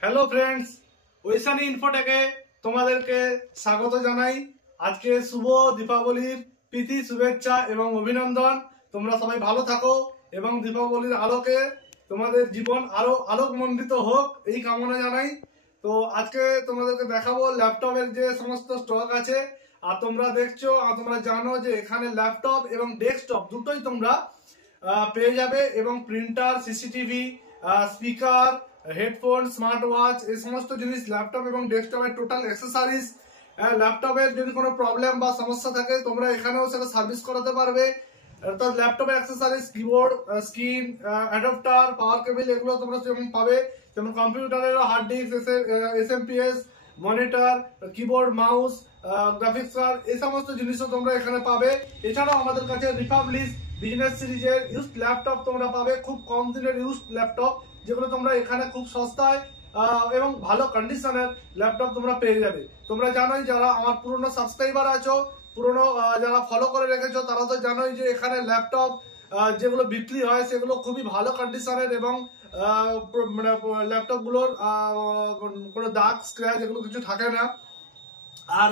Hello friends, ওইসানি ইনফোটেকে তোমাদেরকে স্বাগত জানাই। আজকে শুভ দীপাবলির প্রীতি শুভেচ্ছা এবং অভিনন্দন। তোমরা সবাই ভালো থাকো এবং দীপাবলির আলোকে তোমাদের জীবন আরো আলোকমণ্ডিত হোক এই কামনা জানাই। তো আজকে তোমাদেরকে দেখাবো ল্যাপটপের যে সমস্ত স্টক আছে। আর তোমরা দেখছো আর তোমরা জানো যে এখানে ল্যাপটপ এবং ডেস্কটপ দুটোই তোমরা পেয়ে যাবে এবং printer, CCTV, speaker, headphone, smart watch এই সমস্ত জিনিস ল্যাপটপ এবং ডেস্কটপের টোটাল অ্যাক্সেসরিজ। ল্যাপটপের যদি কোনো প্রবলেম বা সমস্যা থাকে তোমরা এখানেও সেটা সার্ভিস করাতে পারবে। অর্থাৎ ল্যাপটপের accessories, keyboard, screen, adapter, power cable এগুলো তোমরা যেমন পাবে, যেমন কম্পিউটারের hard disk, SMPS, monitor, keyboard, mouse, graphics card এই সমস্ত জিনিসও তোমরা এখানে পাবে। এছাড়াও আমাদের কাছে রিপাবলিক বিজনেস সিরিজের ইউজড ল্যাপটপ তোমরা পাবে, খুব কম দিনের ইউজড ল্যাপটপ, যেগুলো তোমরা এখানে খুব সস্তায় এবং ভালো কন্ডিশনের ল্যাপটপ তোমরা পেয়ে যাবে। তোমরা জানোই, যারা আমার পুরনো সাবস্ক্রাইবার আছো, পুরনো যারা ফলো করে রেখেছো, তারা তো জানোই যে এখানে ল্যাপটপ যেগুলো বিক্রি হয় সেগুলো খুবই ভালো কন্ডিশনের এবং মানে ল্যাপটপ গুলোর কোনো দাগ স্ক্র্যাচ এগুলো কিছু থাকে না। আর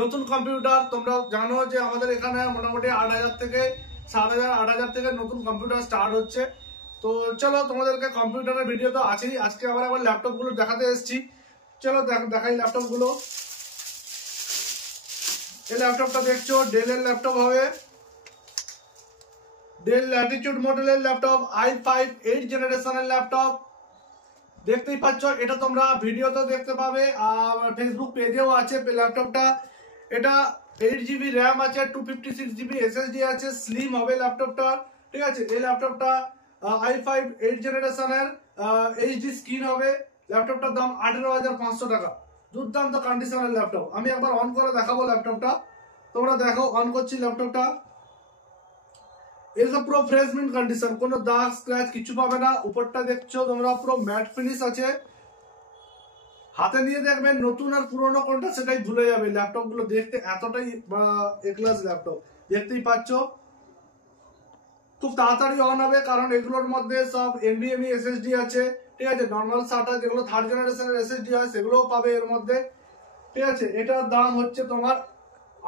নতুন কম্পিউটার তোমরা জানো যে আমাদের এখানে মোটামুটি 8,000 থেকে 7,000, 8,000 থেকে নতুন কম্পিউটার স্টার্ট হচ্ছে। তো চলো, তোমাদেরকে কম্পিউটারের ভিডিও তো আছেই, আজকে আবার ল্যাপটপ গুলো দেখাতে এসেছি। চলো দেখাই ল্যাপটপ গুলো। এই ল্যাপটপটা দেখছো ডেলের ল্যাপটপ হবে, ডেল ল্যাটিটিউড মডেলের ল্যাপটপ, i5 8 জেনারেশনের ল্যাপটপ। দেখতেই পাচ্ছ, এটা তোমরা ভিডিওতে দেখতে পাবে আর ফেসবুক পেজেও আছে ল্যাপটপটা। এটা 8GB র্যাম আছে, 256GB SSD আছে, স্লিম হবে ল্যাপটপটা। ঠিক আছে, এই ল্যাপটপটা i5 8 জেনারেশনের HD স্ক্রিন হবে। ল্যাপটপটার দাম 18,500 টাকা। দুর্দান্ত কন্ডিশনের ল্যাপটপ। আমি একবার অন করে দেখাবো ল্যাপটপটা, তোমরা দেখো। অন করছি ল্যাপটপটা, এসব পুরো ফ্রেশ মিন্ট কন্ডিশন, কোনো দাগ স্ক্র্যাচ কিছু পাবে না। উপরটা দেখছো তোমরা পুরো ম্যাট ফিনিশ আছে। হাতে নিয়ে দেখবেন নতুন আর পুরনো কোনটা সেটাই ভুলে যাবে। ল্যাপটপ গুলো দেখতে এতটাই এক্লাস ল্যাপটপ, দেখতেই পাচ্ছ। খুব তাড়াতাড়ি অন হবে কারণ এগুলোর মধ্যে সব NVMe SSD আছে। ঠিক আছে, নর্মাল SATA যেগুলো থার্ড জেনারেশনের SSD হয় সেগুলোও পাবে এর মধ্যে। ঠিক আছে, এটার দাম হচ্ছে তোমার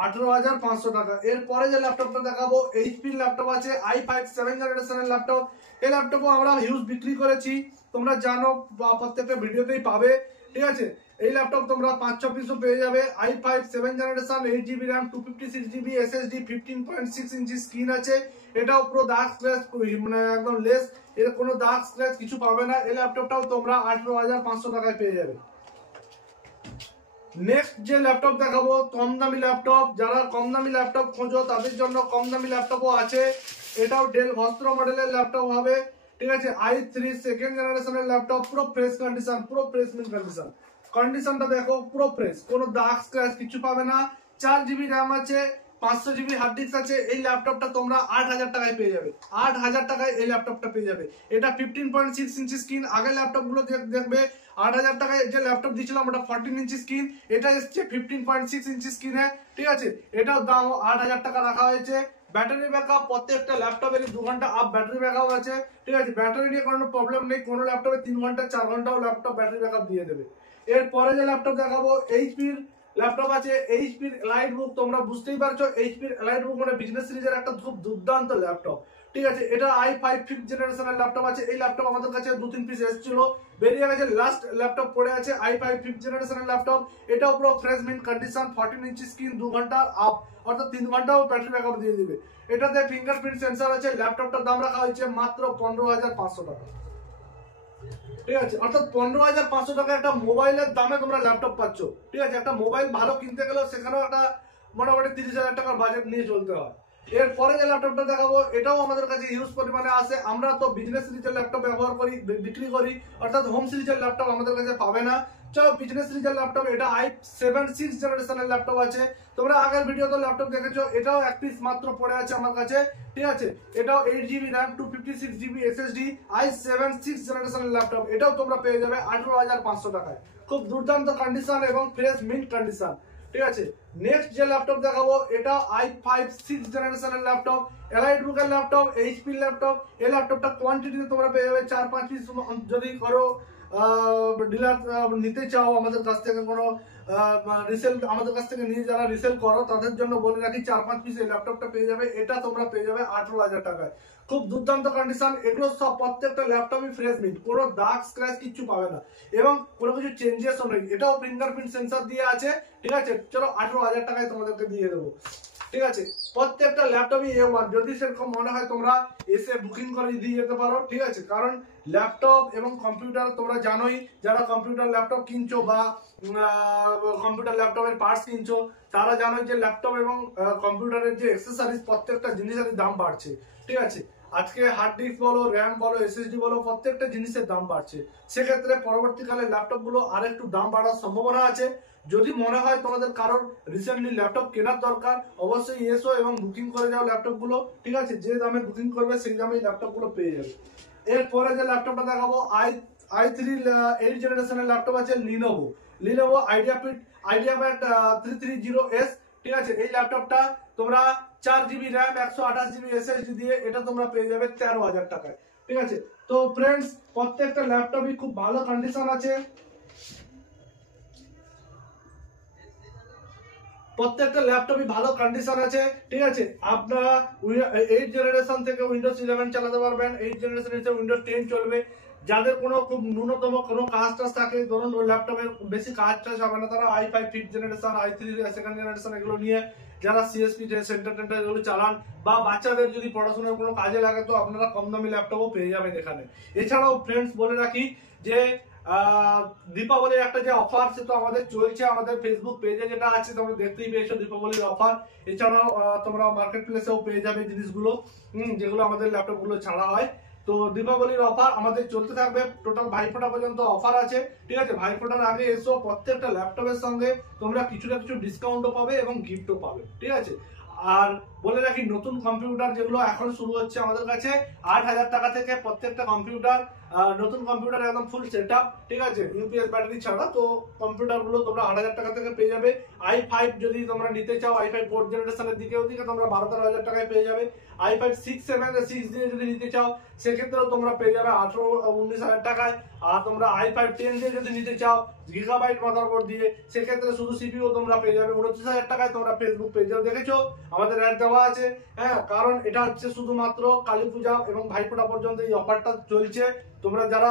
18,500 টাকা। এরপরে যে ল্যাপটপটা দেখাবো HP ল্যাপটপ আছে, i5 7 জেনারেশনের ল্যাপটপ। এই ল্যাপটপও আমরা হিউজ বিক্রি করেছি, তোমরা জানো, প্রত্যেকটা ভিডিওতেই পাবে। ঠিক আছে, এই ল্যাপটপ তোমরা 5-6 পিসও পেয়ে যাবে। i5 7 generation, 8GB RAM, 256GB SSD, 15.6 ইঞ্চি স্ক্রিন আছে। এটাও পুরো দাগ স্ক্র্যাচ মানে একদম লেস, এর কোনো দাগ স্ক্র্যাচ কিছু পাবে না। এই ল্যাপটপটাও তোমরা 18,500 টাকায় পেয়ে যাবে। নেক্সট যে ল্যাপটপ দেখাবো কম দামি ল্যাপটপ, যারা কম দামি ল্যাপটপ খোঁজো তাদের জন্য কম দামি ল্যাপটপও আছে। এটাও ডেল ভস্ত্র মডেলের ল্যাপটপ হবে। ঠিক আছে, i3 সেকেন্ড জেনারেশনের ল্যাপটপ, পুরো ফ্রেশ কন্ডিশন, পুরো ফ্রেশ মিন্ট কন্ডিশন। কন্ডিশনটা দেখো, পুরো ফ্রেশ, কোনো দাগ স্ক্র্যাচ কিছু পাবে না। 4GB র্যাম আছে, 500GB হার্ড ডিস্ক আছে। এই ল্যাপটপটা তোমরা 8,000 টাকায় পেয়ে যাবে। 8,000 টাকায় এই ল্যাপটপটা পেয়ে যাবে। এটা 15.6 ইঞ্চি স্ক্রিন। আগের ল্যাপটপ গুলো দেখবে 8,000 টাকায় যে ল্যাপটপ দিয়েছিলাম ওটা 14 ইঞ্চি স্ক্রিন, এটা এসছে 15.6 ইঞ্চি স্ক্রিনে। ঠিক আছে, এটার দাম 8,000 টাকা রাখা হয়েছে। ব্যাটারি ব্যাকআপ প্রত্যেকটা ল্যাপটপের 2 ঘন্টা আপ ব্যাটারি ব্যাকআপ আছে। ঠিক আছে, ব্যাটারি নিয়ে কোনো প্রবলেম নেই, কোনো ল্যাপটপে 3 ঘন্টা 4 ঘন্টাও ল্যাপটপ ব্যাটারি ব্যাকআপ দিয়ে দেবে। এরপরে যে ল্যাপটপ দেখাবো এইচপির ল্যাপটপ আছে, এইচপির এলাইট বুক। তোমরা বুঝতেই পারছো এইচপির এলাইট বুক মানে বিজনেস সিরিজের একটা খুব দুর্দান্ত ল্যাপটপ। ঠিক আছে, এটা i5 5th জেনারেশনের ল্যাপটপ আছে। এই ল্যাপটপ আমাদের কাছে 2-3 পিস এসেছিল, বেরিয়ে গেছে, লাস্ট ল্যাপটপ পড়ে আছে i5 5th জেনারেশনের ল্যাপটপ। এটাও পুরো ফ্রেশ মিন্ট কন্ডিশন, 14 ইঞ্চি স্ক্রিন, 2 ঘন্টা আপ, অর্থাৎ 3 ঘন্টাও ব্যাটারি ব্যাকআপ দিয়ে দিবে। এটাতে ফিঙ্গারপ্রিন্ট সেন্সর আছে। ল্যাপটপটার দাম রাখা হয়েছে মাত্র 15,500 টাকা। ঠিক আছে, অর্থাৎ 15,500 টাকা একটা মোবাইলের দামে তোমরা ল্যাপটপ পাচ্ছ। ঠিক আছে, একটা মোবাইল ভালো কিনতে গেলেও সেখানেও একটা মোটামুটি 30,000 টাকার বাজেট নিয়ে চলতে হয়। এরপরে যে ল্যাপটপটা দেখাবো এটাও আমাদের কাছে হিউজ পরিমাণে আসে। আমরা তো বিজনেস সিরিজের ল্যাপটপ ব্যবহার করি, বিক্রি করি, অর্থাৎ হোম সিরিজের ল্যাপটপ আমাদের কাছে পাবে না। চলো, বিজনেস সিরিজের ল্যাপটপ, এটা i7 6 জেনারেশনের ল্যাপটপ আছে। তোমরা আগের ভিডিওতে ল্যাপটপ দেখেছো, এটাও এক পিস মাত্র পড়ে আছে আমার কাছে। ঠিক আছে, এটাও 8GB RAM, 256GB SSD, i7 6 জেনারেশনের ল্যাপটপ। এটাও তোমরা পেয়ে যাবে 18,500 টাকায়। খুব দুর্দান্ত কন্ডিশন এবং ফ্রেশ মিন্ট কন্ডিশন। ঠিক আছে, নেক্সট যে ল্যাপটপ দেখাবো এটা i5 6 জেনারেশনের ল্যাপটপ, এলাইট বুকের ল্যাপটপ, এইচপি ল্যাপটপ। এই ল্যাপটপটা কোয়ান্টিটিতে তোমরা পেয়ে যাবে 4-5 পিস যদি করো। ডিলার নিতে চাও আমাদের কাছ থেকে, কোনো রিসেল আমাদের কাছ থেকে নিয়ে যারা রিসেল করো তাদের জন্য বলে রাখি 4-5 পিস এই ল্যাপটপটা পেয়ে যাবে। এটা তোমরা পেয়ে যাবে 18,000 টাকায়। খুব দুর্দান্ত কন্ডিশন, এগুলো সব প্রত্যেকটা ল্যাপটপই ফ্রেশ মিন্ট, কোনো দাগ স্ক্র্যাচ কিচ্ছু পাবে না এবং কোনো কিছু চেঞ্জেসও নেই। এটাও ফিঙ্গারপ্রিন্ট সেন্সর দিয়ে আছে, ঠিক আছে। চলো 18,000 টাকায় তোমাদেরকে দিয়ে দেবো, ঠিক আছে। প্রত্যেকটা ল্যাপটপই A1, যদি সেরকম মনে হয় তোমরা এসে বুকিং করে দিয়ে যেতে পারো, ঠিক আছে। কারণ ল্যাপটপ এবং কম্পিউটার তোমরা জানোই, যারা কম্পিউটার ল্যাপটপ কিনছো বা কম্পিউটার ল্যাপটপের পার্টস কিনছো তারা জানোই যে ল্যাপটপ এবং কম্পিউটারের যে অ্যাক্সেসরিজ প্রত্যেকটা জিনিসের দাম বাড়ছে, ঠিক আছে। আজকে হার্ড ডিস্ক বলো, র্যাম বলো, এসএসডি বলো, প্রত্যেকটা জিনিসের দাম বাড়ছে। সেক্ষেত্রে পরবর্তীকালে ল্যাপটপ গুলো আর একটু দাম বাড়ার সম্ভাবনা আছে। যদি মনে হয় তোমাদের কারোর রিসেন্টলি ল্যাপটপ কেনার দরকার, অবশ্যই এসো এবং বুকিং করে যাও ল্যাপটপ গুলো, ঠিক আছে। যে দামে বুকিং করবে সেই দামেই ল্যাপটপ গুলো পেয়ে যাবে। এরপরে যে ল্যাপটপটা দেখাবো i3 8 জেনারেশনের ল্যাপটপ আছে লিনোভো আইডিয়াপ্যাড 330S, ঠিক আছে। এই ল্যাপটপটা তোমরা 4GB র্যাম 128GB SSD দিয়ে এটা তোমরা পেয়ে যাবে 13,000 টাকায়, ঠিক আছে। তো ফ্রেন্ডস, প্রত্যেকটা ল্যাপটপই খুব ভালো কন্ডিশন আছে, প্রত্যেকটা ল্যাপটপই ভালো কন্ডিশন আছে, ঠিক আছে। আপনারা 8 জেনারেশন থেকে উইন্ডোজ 11 চালাতে পারবেন, 8 জেনারেশন থেকে উইন্ডোজ 10 চলবে। যাদের কোনো খুব ন্যূনতম কোনো কাজ টাজ থাকে, ধরুন ওই ল্যাপটপের বেশি কাজ টাজ হবে না, তারা i5 5th generation, i3 second generation এগুলো নিয়ে যারা সিএসপি সেন্টার টেন্টার এগুলো চালান বা বাচ্চাদের যদি পড়াশোনার কোনো কাজে লাগে তো আপনারা কম দামি ল্যাপটপও পেয়ে যাবেন এখানে। এছাড়াও ফ্রেন্ডস বলে রাখি যে দীপাবলির একটা যে অফার সে তো আমাদের চলছে, আমাদের ফেসবুক পেজে যেটা আছে তোমরা দেখতেই পেয়েছো দীপাবলির অফার। এছাড়াও তোমরা মার্কেট প্লেসেও পেয়ে যাবে জিনিসগুলো, যেগুলো আমাদের ল্যাপটপ গুলো ছাড়া হয়। তো দীপাবলির অফার আমাদের চলতে থাকবে, টোটাল ভাইফোঁটা পর্যন্ত অফার আছে, ঠিক আছে। ভাইফোঁটার আগে এসো, প্রত্যেকটা ল্যাপটপের সঙ্গে তোমরা কিছু না কিছু ডিসকাউন্টও পাবে এবং গিফটও পাবে, ঠিক আছে। আর বলে রাখি নতুন কম্পিউটার যেগুলো এখন শুরু হচ্ছে আমাদের কাছে 8,000 টাকা থেকে প্রত্যেকটা কম্পিউটার, নতুন কম্পিউটার একদম ফুল সেটআপ, ঠিক আছে, ইউপিএস ব্যাটারি ছাড়া। তো কম্পিউটার গুলো তোমরা 8,000 টাকা থেকে পেয়ে যাবে। i5 যদি তোমরা নিতে চাও, i5 4th জেনারেশনের দিকে ওদিকে তোমরা 12-13,000 টাকায় পেয়ে যাবে। i5 6, 7, 6 দিয়ে যদি নিতে চাও সেক্ষেত্রেও তোমরা পেয়ে যাবে 18-19,000 টাকায়। আর তোমরা i5 10 দিয়ে যদি নিতে চাও গিগাবাইট মাদারবোর্ড দিয়ে সেক্ষেত্রে শুধু সিপিইউ তোমরা পেয়ে যাবে 29,000 টাকায়। তোমরা ফেসবুক পেজেও দেখেছো আমাদের অ্যাড দেওয়া আছে, হ্যাঁ। কারণ এটা হচ্ছে শুধুমাত্র কালী পূজা এবং ভাইফোঁটা পর্যন্ত এই অফারটা চলছে। তোমরা যারা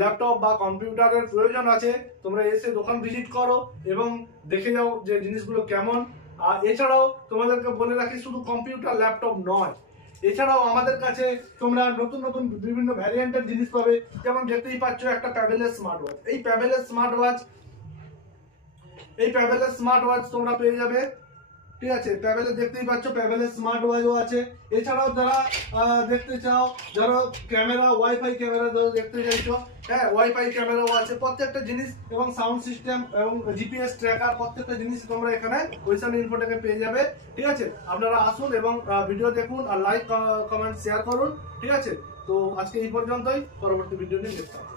ল্যাপটপ বা কম্পিউটারের প্রয়োজন আছে তোমরা এসে দোকান ভিজিট করো এবং দেখে যাও যে জিনিসগুলো কেমন। আর এছাড়াও তোমাদেরকে বলে রাখি শুধু কম্পিউটার ল্যাপটপ নয়, এছাড়াও আমাদের কাছে তোমরা নতুন নতুন বিভিন্ন ভ্যারিয়েন্টের জিনিস পাবে। যেমন দেখতেই পাচ্ছ একটা প্যাভেলের স্মার্ট ওয়াচ, এই প্যাভেলের স্মার্ট ওয়াচ তোমরা পেয়ে যাবে, ঠিক আছে। প্যাভেলে দেখতেই পাচ্ছ প্যাভেলের স্মার্ট ওয়াচও আছে। এছাড়াও যারা দেখতে চাও, যারা ক্যামেরা ওয়াইফাই ক্যামেরা দেখতে চাইছো, হ্যাঁ ওয়াইফাই ক্যামেরাও আছে। প্রত্যেকটা জিনিস এবং সাউন্ড সিস্টেম এবং জিপিএস ট্র্যাকার প্রত্যেকটা জিনিস তোমরা এখানে ওয়েস্টার্ন ইনফোটেকে পেয়ে যাবে, ঠিক আছে। আপনারা আসুন এবং ভিডিও দেখুন আর লাইক কমেন্ট শেয়ার করুন, ঠিক আছে। তো আজকে এই পর্যন্তই, পরবর্তী ভিডিও নিয়ে দেখতে হবে।